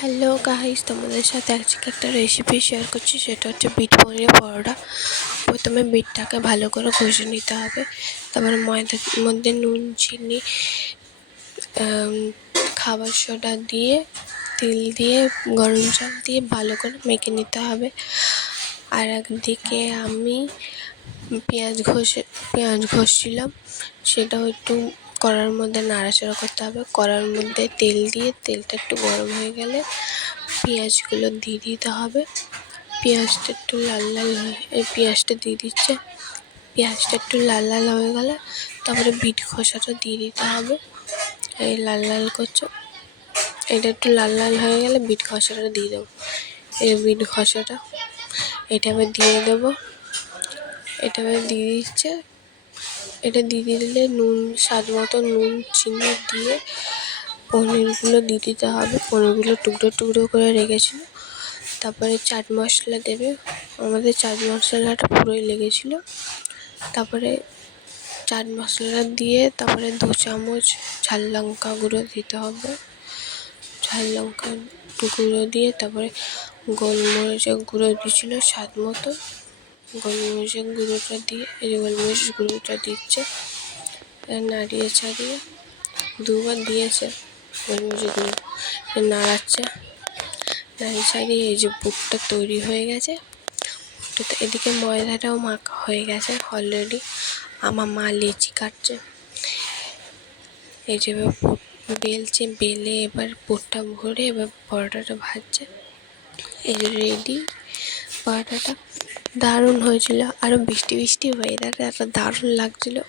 Hello guys, তোমাদের সাথে আজকে একটা রেসিপি শেয়ার করছি। সেটা হচ্ছে বিট পনিরের পরোটা। প্রথমে বিটটাকে ভালো করে ঘষে নিতে হবে। তারপরে ময়দার মধ্যে নুন, চিনি, খাবার সোডা দিয়ে, তেল দিয়ে, গরম জল দিয়ে ভালো করে মেখে নিতে হবে। আর একদিকে আমি পেঁয়াজ ঘষছিলাম, সেটাও একটু কড়ার মধ্যে নাড়াচাড়া করতে হবে। কড়ার মধ্যে তেল দিয়ে তেলটা একটু গরম হয়ে গেলে পেঁয়াজগুলো দিয়ে দিতে হবে। পেঁয়াজটা একটু লাল লাল পেঁয়াজটা দিয়ে দিচ্ছে। পেঁয়াজটা একটু লাল লাল হয়ে গেলে তারপরে বিট খোসাটা দিয়ে দিতে হবে। এই লাল লাল করছে, এটা একটু লাল লাল হয়ে গেলে বিট খোসাটা দিয়ে দেবো। এই বিট খোসাটা এটা আবার দিয়ে দেবো। এটা আবার দিয়ে দিচ্ছে। এটা দিয়ে দিলে নুন, স্বাদ মতো নুন, চিনি দিয়ে পনিরগুলো দিয়ে দিতে হবে। পনিরগুলো টুকরো টুকরো করে রেখেছিলো। তারপরে চাট মশলা দেবে। আমাদের চাট মশলাটা পুরোই লেগেছিলো। তারপরে চাট মশলা দিয়ে তারপরে 2 চামচ ঝাল লঙ্কা গুঁড়ো দিতে হবে। ঝাল লঙ্কা গুঁড়ো দিয়ে তারপরে গোলমরিচের গুঁড়ো দিয়েছিলো স্বাদ মতো। গোলমরিচের গুঁড়োটা দিয়ে গোলমরিচ গুঁড়োটা দিচ্ছে, নাড়িয়ে ছাড়িয়ে 2বার দিয়েছে গোলমরিচের গুঁড়ো, নাড়াচ্ছে। নাড়িয়ে ছাড়িয়ে এই যে পুরটা তৈরি হয়ে গেছে। পুরটা এদিকে ময়দাটাও মাখা হয়ে গেছে অলরেডি। আমার মা লেচি কাটছে। এই যে বেলছে, বেলে এবার পুরটা ভরে এবার পরোটাটা ভাজছে। এই যে রেডি পরোটাটা। দারুণ হয়েছিল। আরও বৃষ্টি বৃষ্টি ওয়েদারটা এত দারুণ লাগছিলো।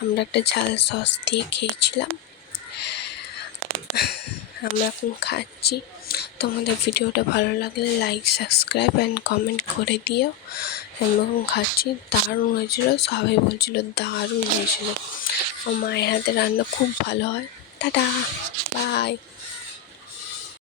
আমরা একটা ঝাল সস দিয়ে খেয়েছিলাম। আমরা এখন খাচ্ছি। তোমাদের ভিডিওটা ভালো লাগলে লাইক, সাবস্ক্রাইব অ্যান্ড কমেন্ট করে দিও। আমি এখন খাচ্ছি। দারুণ হয়েছিল, সবাই বলছিল দারুণ হয়েছিল। আমার মায়ের হাতে রান্না খুব ভালো হয়। Tata, by.